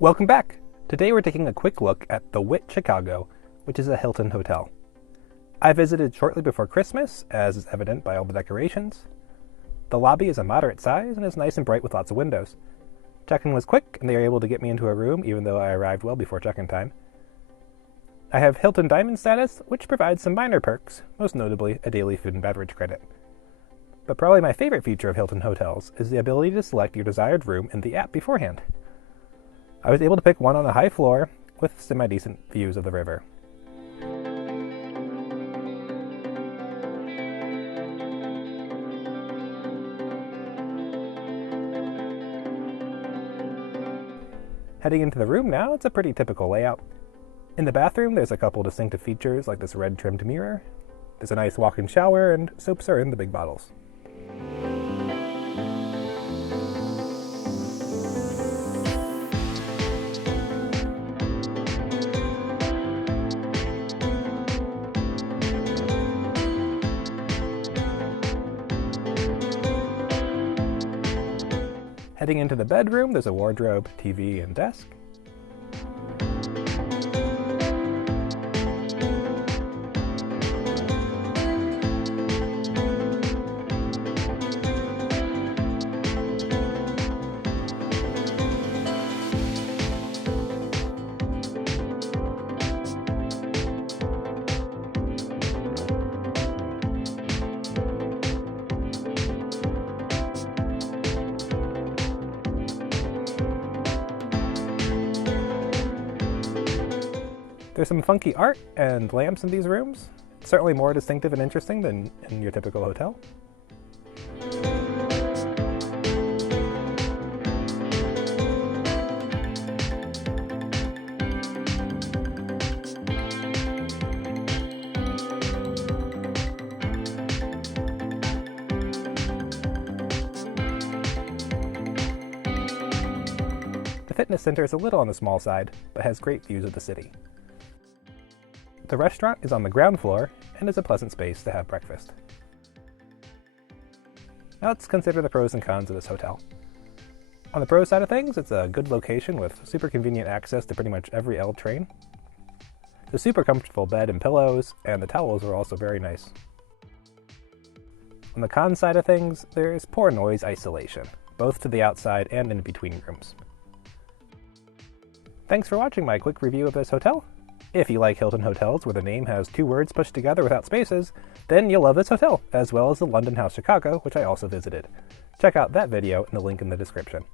Welcome back! Today we're taking a quick look at theWit Chicago, which is a Hilton hotel. I visited shortly before Christmas, as is evident by all the decorations. The lobby is a moderate size and is nice and bright with lots of windows. Check-in was quick, and they were able to get me into a room even though I arrived well before check-in time. I have Hilton Diamond status, which provides some minor perks, most notably a daily food and beverage credit. But probably my favorite feature of Hilton hotels is the ability to select your desired room in the app beforehand. I was able to pick one on a high floor with semi-decent views of the river. Heading into the room now, it's a pretty typical layout. In the bathroom, there's a couple distinctive features like this red trimmed mirror. There's a nice walk-in shower, and soaps are in the big bottles. Heading into the bedroom, there's a wardrobe, TV, and desk. There's some funky art and lamps in these rooms. It's certainly more distinctive and interesting than in your typical hotel. The fitness center is a little on the small side, but has great views of the city. The restaurant is on the ground floor and is a pleasant space to have breakfast. Now let's consider the pros and cons of this hotel. On the pros side of things, it's a good location with super convenient access to pretty much every L train. The super comfortable bed and pillows, and the towels are also very nice. On the con side of things, there is poor noise isolation, both to the outside and in between rooms. Thanks for watching my quick review of this hotel. If you like Hilton hotels where the name has two words pushed together without spaces, then you'll love this hotel, as well as the London House Chicago, which I also visited. Check out that video in the link in the description.